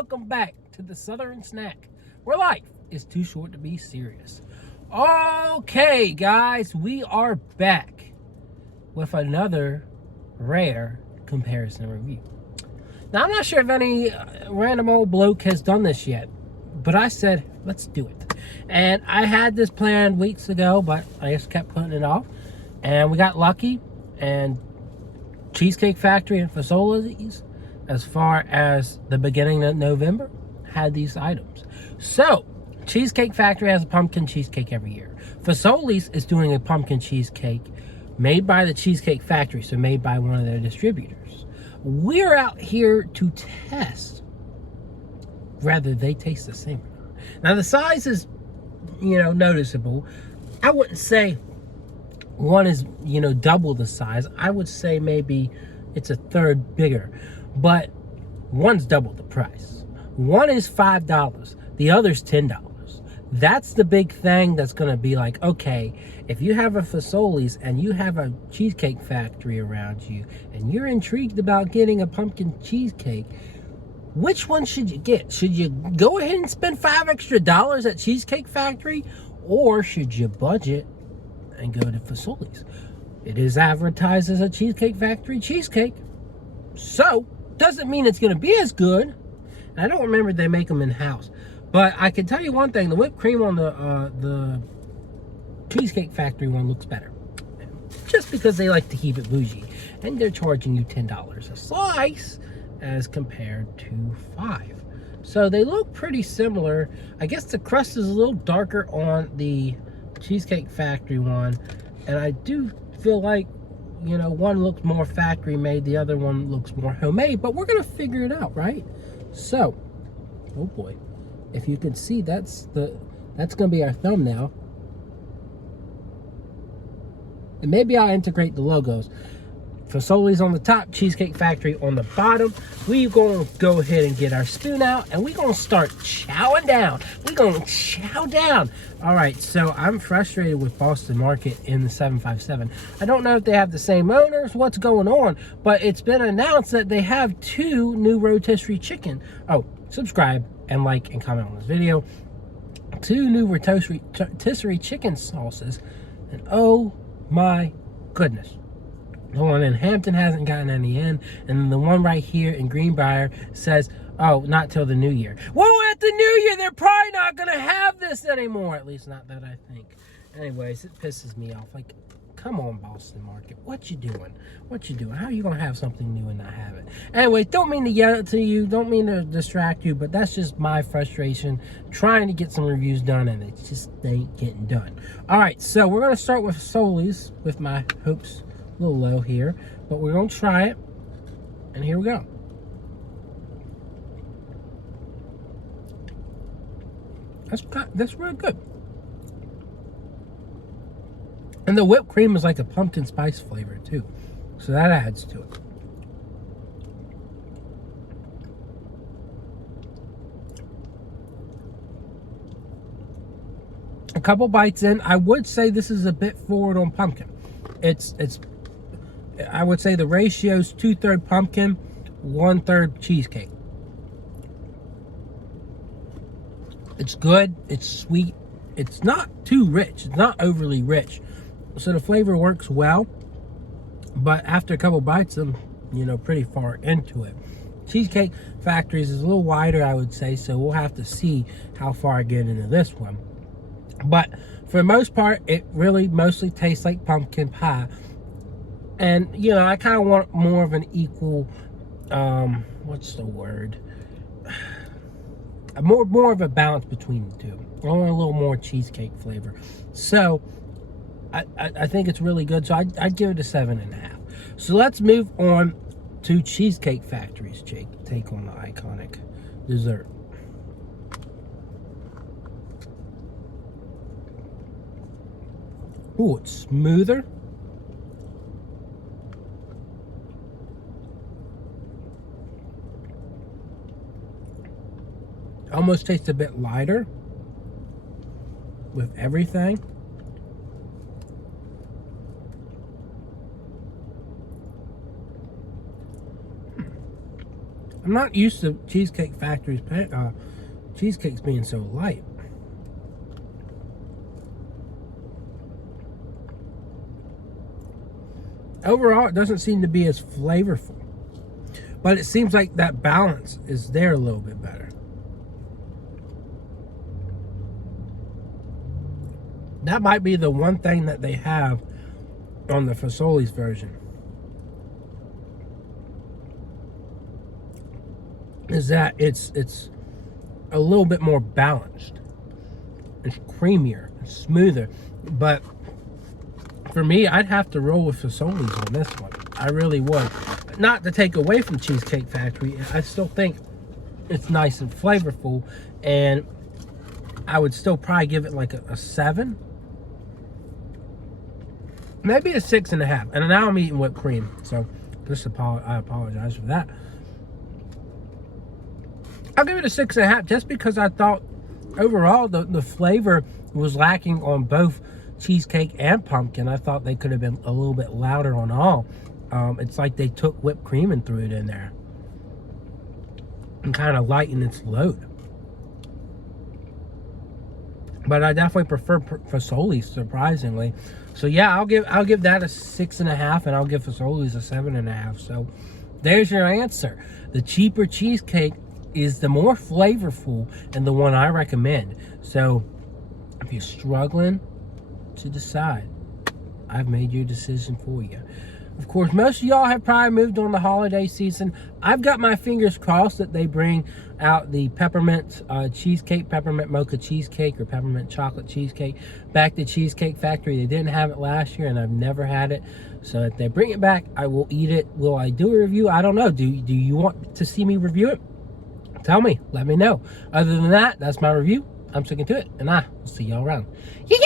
welcome back to the Southern Snack, where life is too short to be serious. Okay, guys, we are back with another rare comparison review. Now, I'm not sure if any random old bloke has done this yet, but I said, let's do it. And I had this planned weeks ago, but I just kept putting it off. And we got lucky, and Cheesecake Factory and Fazoli's, as far as the beginning of November, had these items. So, Cheesecake Factory has a pumpkin cheesecake every year. Fazoli's is doing a pumpkin cheesecake made by the Cheesecake Factory, so made by one of their distributors. We're out here to test whether they taste the same or not. Now, the size is, noticeable. I wouldn't say one is, double the size. I would say maybe it's a third bigger. But one's double the price. One is $5. The other's $10. That's the big thing that's going to be like, okay, if you have a Fazoli's and you have a Cheesecake Factory around you and you're intrigued about getting a pumpkin cheesecake, which one should you get? Should you go ahead and spend $5 extra at Cheesecake Factory, or should you budget and go to Fazoli's? It is advertised as a Cheesecake Factory cheesecake, so doesn't mean it's going to be as good. And I don't remember if they make them in-house, but I can tell you one thing: the whipped cream on the Cheesecake Factory one looks better, just because they like to keep it bougie, and they're charging you $10 a slice as compared to $5. So they look pretty similar. I guess the crust is a little darker on the Cheesecake Factory one, and I do feel like, one looks more factory made, the other one looks more homemade, but we're gonna figure it out, right? So, oh boy, if you can see, that's gonna be our thumbnail. And maybe I'll integrate the logos. Fazoli's on the top, Cheesecake Factory on the bottom. We're gonna go ahead and get our spoon out, and we're gonna start chowing down. We're gonna chow down. All right, so I'm frustrated with Boston Market in the 757. I don't know if they have the same owners, what's going on, but it's been announced that they have 2 new rotisserie chicken. Oh, subscribe and like and comment on this video. 2 new rotisserie chicken sauces, and oh my goodness. The one in Hampton hasn't gotten any in, and the one right here in Greenbrier says, oh, not till the new year. Well, at the new year, they're probably not going to have this anymore. At least not that I think. Anyways, it pisses me off. Like, come on, Boston Market. What you doing? What you doing? How are you going to have something new and not have it? Anyway, don't mean to yell it to you. Don't mean to distract you, but that's just my frustration trying to get some reviews done, and it just ain't getting done. All right, so we're going to start with Fazoli's with my hopes a little low here, but we're gonna try it, and here we go. That's really good, and the whipped cream is like a pumpkin spice flavor too, so that adds to it. A couple bites in, I would say this is a bit forward on pumpkin. I would say the ratio is 2/3 pumpkin, 1/3 cheesecake. It's good, it's sweet, it's not too rich, it's not overly rich, so the flavor works well, but after a couple bites, I'm pretty far into it. Cheesecake Factory's is a little wider, I would say, so we'll have to see how far I get into this one. But for the most part, it really mostly tastes like pumpkin pie. And, I kind of want more of an equal, what's the word? More of a balance between the two. I want a little more cheesecake flavor. So, I think it's really good. So, I'd give it a 7.5. So, let's move on to Cheesecake Factory's take on the iconic dessert. Ooh, it's smoother. Almost tastes a bit lighter with everything. I'm not used to Cheesecake Factory's cheesecakes being so light. Overall, it doesn't seem to be as flavorful, but it seems like that balance is there a little bit better. That might be the one thing that they have on the Fazoli's version, is that it's a little bit more balanced. It's creamier, it's smoother. But for me, I'd have to roll with Fazoli's on this one. I really would. Not to take away from Cheesecake Factory, I still think it's nice and flavorful, and I would still probably give it like a 7. Maybe a 6.5. And now I'm eating whipped cream, so I apologize for that. I'll give it a 6.5 just because I thought overall the flavor was lacking on both cheesecake and pumpkin. I thought they could have been a little bit louder on all. It's like they took whipped cream and threw it in there and kind of lightened its load. But I definitely prefer Fazoli's, surprisingly. So yeah, I'll give that a 6.5, and I'll give Fazoli's a 7.5. So there's your answer. The cheaper cheesecake is the more flavorful and the one I recommend. So if you're struggling to decide, I've made your decision for you. Of course, most of y'all have probably moved on the holiday season. I've got my fingers crossed that they bring out the peppermint cheesecake, peppermint mocha cheesecake, or peppermint chocolate cheesecake back to Cheesecake Factory. They didn't have it last year, and I've never had it. So if they bring it back, I will eat it. Will I do a review? I don't know. Do you want to see me review it? Tell me. Let me know. Other than that, that's my review. I'm sticking to it, and I will see y'all around. Yeah!